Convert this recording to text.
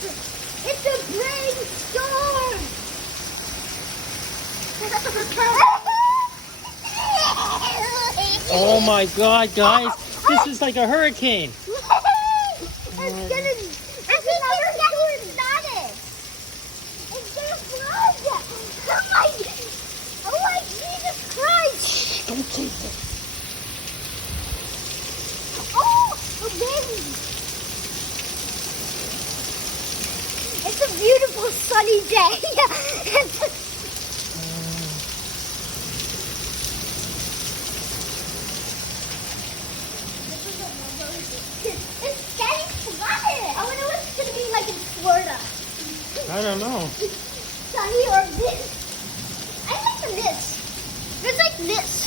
It's a brainstorm! Oh my God, guys. This is like a hurricane. It's gonna get started. It's gonna flood. Oh my Jesus Christ. Don't taste it. Oh, the wind. It's a beautiful sunny day. It's getting flooded. I wonder what it's gonna be like in Florida. I don't know. Sunny or mist? I like the mist. There's like mist.